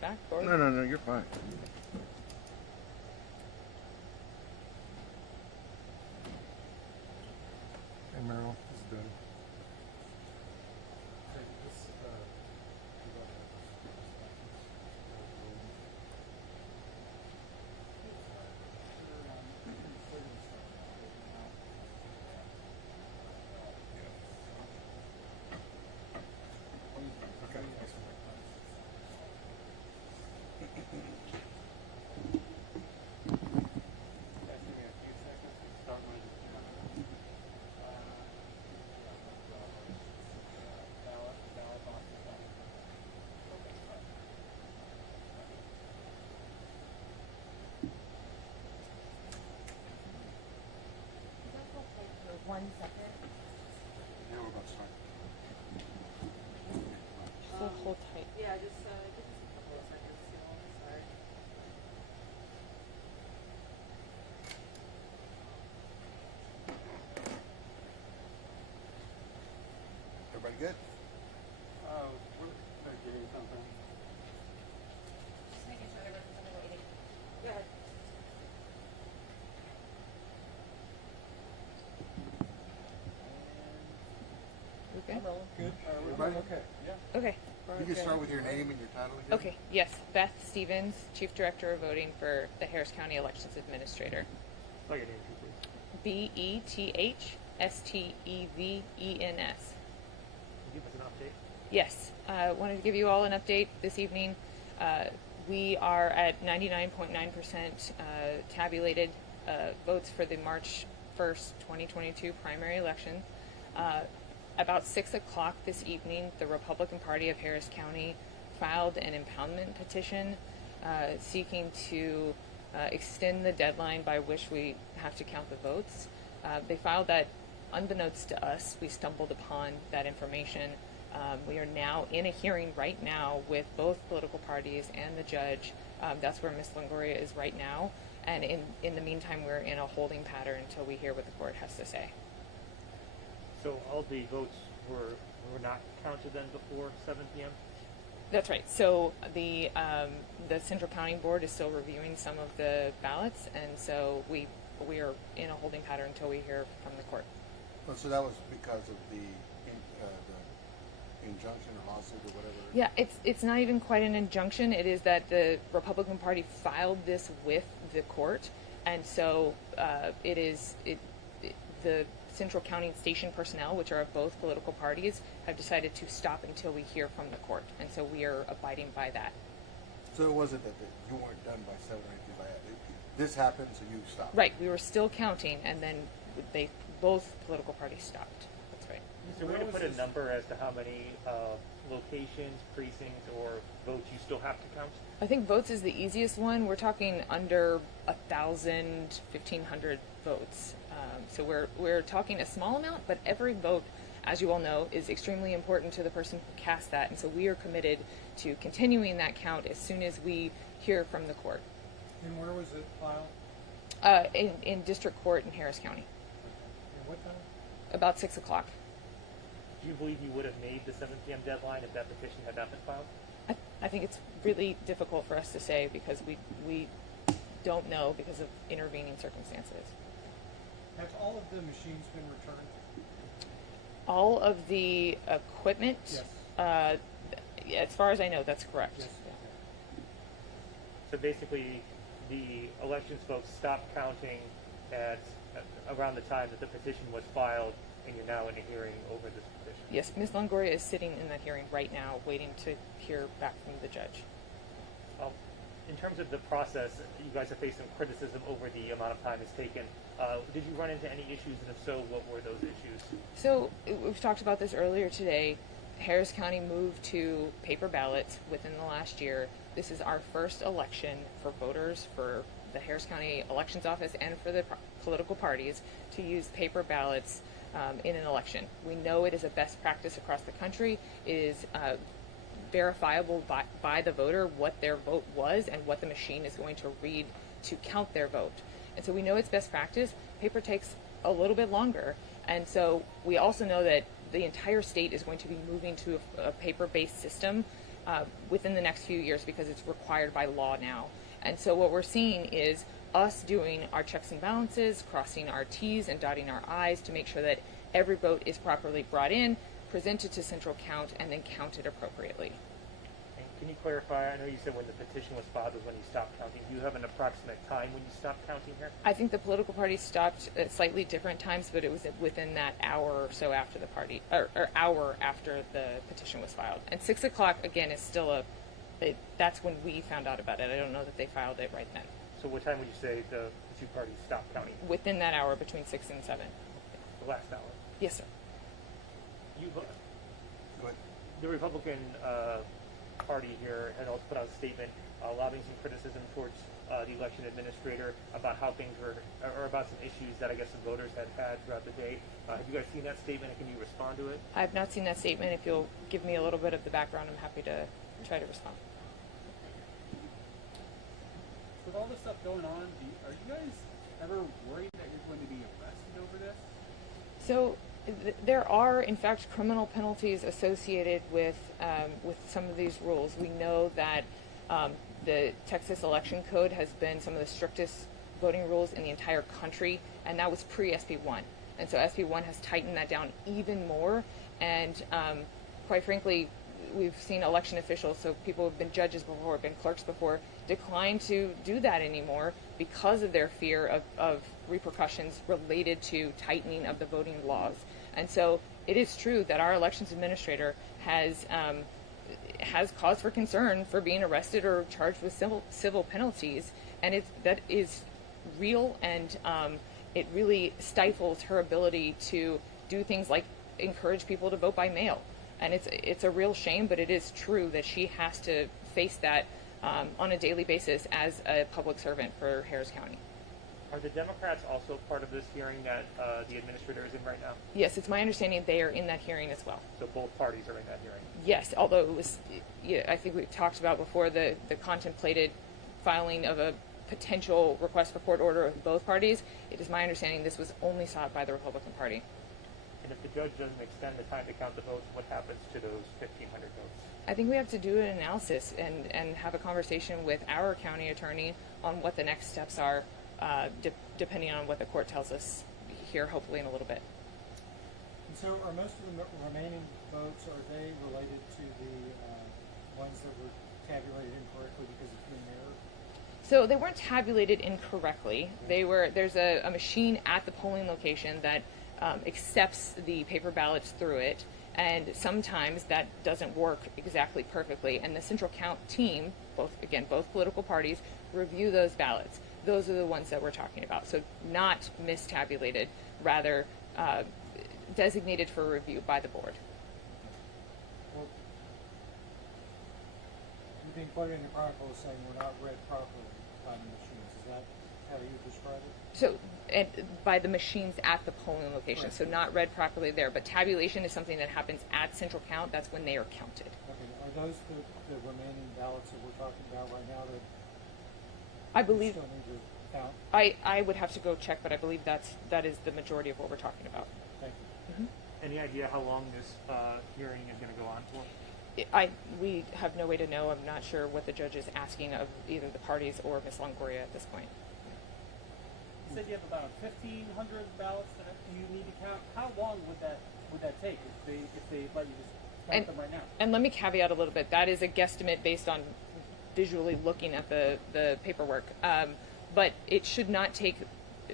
back, or? No, you're fine. Hey, Meryl, this is done. For 1 second. Now we're about to start. So hold tight. Yeah, just give us a couple of seconds. You know, we'll start. Everybody good? We're getting something. Just making sure everyone's waiting. Go ahead. Okay. Good. Everybody Everybody? okay? Yeah. Okay. You can start with your name and your title again. Okay, yes, Beth Stevens, Chief Director of Voting for the Harris County Elections Administrator. Like your name, please. BETHSTEVENS. Give us an update. Yes, I wanted to give you all an update this evening. We are at 99.9% tabulated votes for the March 1st, 2022 primary election. About 6 o'clock this evening, the Republican Party of Harris County filed an impoundment petition seeking to extend the deadline by which we have to count the votes. They filed that unbeknownst to us. We stumbled upon that information. We are now in a hearing right now with both political parties and the judge. That's where Ms. Longoria is right now. And in the meantime, we're in a holding pattern until we hear what the court has to say. So all the votes were not counted then before 7 p.m.? That's right. So the Central County Board is still reviewing some of the ballots, and so we are in a holding pattern until we hear from the court. Well, so that was because of the injunction or lawsuit or whatever? Yeah, it's not even quite an injunction. It is that the Republican Party filed this with the court, and so the Central County station personnel, which are of both political parties, have decided to stop until we hear from the court, and so we are abiding by that. So it wasn't that you weren't done by 7 or anything like that. This happened, so you stopped. Right, we were still counting, and then both political parties stopped. That's right. Is there a way to put a number as to how many locations, precincts, or votes you still have to count? I think votes is the easiest one. We're talking under 1,000, 1,500 votes. So we're talking a small amount, but every vote, as you all know, is extremely important to the person who cast that. And so we are committed to continuing that count as soon as we hear from the court. And where was it filed? In district court in Harris County, And what time? about 6 o'clock. Do you believe you would have made the 7 p.m. deadline if that petition had not been filed? I think it's really difficult for us to say because we don't know because of intervening circumstances. Have all of the machines been returned? All of the equipment, Yes. as far as I know, that's correct. Yes. So basically, the elections folks stopped counting at around the time that the petition was filed, and you're now in a hearing over this petition. Yes, Ms. Longoria is sitting in that hearing right now, waiting to hear back from the judge. In terms of the process, you guys have faced some criticism over the amount of time it's taken. Did you run into any issues, and if so, what were those issues? So we've talked about this earlier today. Harris County moved to paper ballots within the last year. This is our first election for voters for the Harris County Elections Office and for the political parties to use paper ballots in an election. We know it is a best practice across the country. It is verifiable by the voter what their vote was and what the machine is going to read to count their vote. And so we know it's best practice. Paper takes a little bit longer. And so we also know that the entire state is going to be moving to a paper-based system within the next few years because it's required by law now. And so what we're seeing is us doing our checks and balances, crossing our T's and dotting our I's to make sure that every vote is properly brought in, presented to central count, and then counted appropriately. And can you clarify, I know you said when the petition was filed was when you stopped counting. Do you have an approximate time when you stopped counting here? I think the political parties stopped at slightly different times, but it was within that hour or so after the party, or hour after the petition was filed. And 6 o'clock, again, is still that's when we found out about it. I don't know that they filed it right then. So what time would you say the two parties stopped counting? Within that hour, between 6 and 7. The last hour? Yes, sir. You, Go ahead. the Republican Party here had also put out a statement lobbying some criticism towards the election administrator about how things were, or about some issues that I guess the voters had throughout the day. Have you guys seen that statement, and can you respond to it? I have not seen that statement. If you'll give me a little bit of the background, I'm happy to try to respond. With all this stuff going on, are you guys ever worried that you're going to be arrested over this? So there are, in fact, criminal penalties associated with some of these rules. We know that the Texas Election Code has been some of the strictest voting rules in the entire country, and that was pre-SB1. And so SB1 has tightened that down even more. And quite frankly, we've seen election officials, so people who have been judges before, been clerks before, decline to do that anymore because of their fear of repercussions related to tightening of the voting laws. And so it is true that our elections administrator has cause for concern for being arrested or charged with civil penalties, and that is real, and it really stifles her ability to do things like encourage people to vote by mail. And it's a real shame, but it is true that she has to face that on a daily basis as a public servant for Harris County. Are the Democrats also part of this hearing that the administrator is in right now? Yes, it's my understanding they are in that hearing as well. So both parties are in that hearing? Yes, although it was, I think we talked about before the contemplated filing of a potential request for court order of both parties. It is my understanding this was only sought by the Republican Party. And if the judge doesn't extend the time to count the votes, what happens to those 1,500 votes? I think we have to do an analysis and have a conversation with our county attorney on what the next steps are, depending on what the court tells us here, hopefully in a little bit. And so are most of the remaining votes, are they related to the ones that were tabulated incorrectly because of human error? So they weren't tabulated incorrectly. There's a machine at the polling location that accepts the paper ballots through it, and sometimes that doesn't work exactly perfectly. And the central count team, both political parties, review those ballots. Those are the ones that we're talking about. So not mistabulated, rather designated for review by the board. Well, you've been quoted in the Chronicle as saying were not read properly by the machines. Is that how you describe it? So, and by the machines at the polling location, Right. so not read properly there. But tabulation is something that happens at central count. That's when they are counted. Okay, are those the remaining ballots that we're talking about right now that I we believe still need to count? I would have to go check, but I believe that is the majority of what we're talking about. Thank you. Any idea how long this hearing is going to go on for? We have no way to know. I'm not sure what the judge is asking of either the parties or Ms. Longoria at this point. You said you have about 1,500 ballots that you need to count. How long would that take if they let you just count them right now? And let me caveat a little bit. That is a guesstimate based on visually looking at the paperwork. But it should not take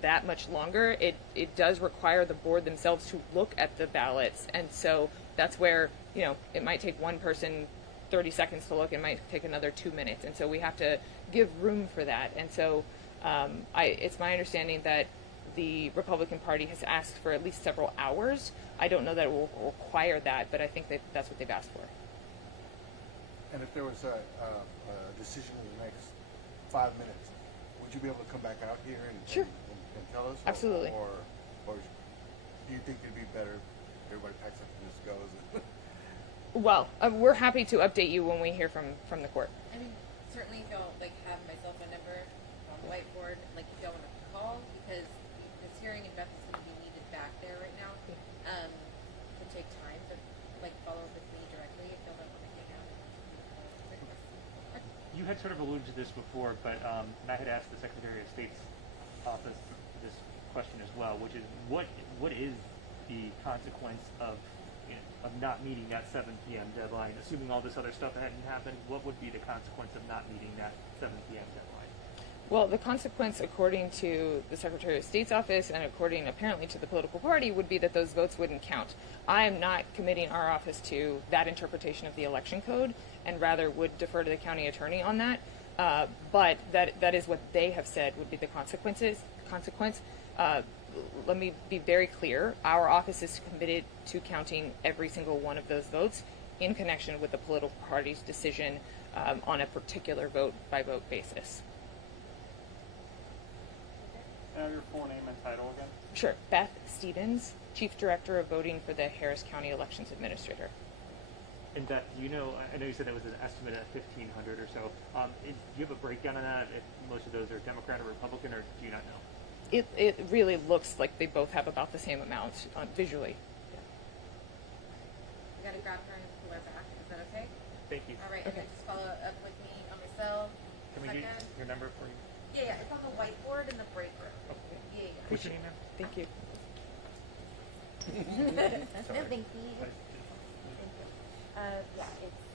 that much longer. It does require the board themselves to look at the ballots. And so that's where, it might take one person 30 seconds to look. It might take another 2 minutes. And so we have to give room for that. And so it's my understanding that the Republican Party has asked for at least several hours. I don't know that it will require that, but I think that that's what they've asked for. And if there was a decision in the next 5 minutes, would you be able to come back out here and, Sure. and tell us? Absolutely. Or do you think it'd be better if everybody packs up and just goes? Well, we're happy to update you when we hear from the court. I mean, certainly if y'all have my cell phone number on the whiteboard, if y'all want to call, because this hearing and Beth is going to be needed back there right now. It can take time to follow up with me directly if y'all don't want to hang out. had sort of alluded to this before, but and I had asked the Secretary of State's office this question as well, which is what is the consequence of of not meeting that 7 p.m. deadline? Assuming all this other stuff hadn't happened, what would be the consequence of not meeting that 7 p.m. deadline? Well, the consequence, according to the Secretary of State's office and according apparently to the political party, would be that those votes wouldn't count. I am not committing our office to that interpretation of the election code, and rather would defer to the county attorney on that. But that is what they have said would be the consequence. Let me be very clear. Our office is committed to counting every single one of those votes in connection with the political party's decision on a particular vote-by-vote basis. Your full name and title again? Sure. Beth Stevens, Chief Director of Voting for the Harris County Elections Administrator. And Beth, do you know? I know you said it was an estimate of 1,500 or so. Do you have a breakdown on that? If most of those are Democrat or Republican, or do you not know? It really looks like they both have about the same amount visually. We gotta grab her and pull her back. Is that okay? Thank you. All right, Okay. and then just follow up with me on my cell. Can we get Second. your number for you? Yeah, it's on the whiteboard in the break room. Okay. Yeah. What's your name, ma'am? Thank you. No, thank you. Sorry. Yeah, it's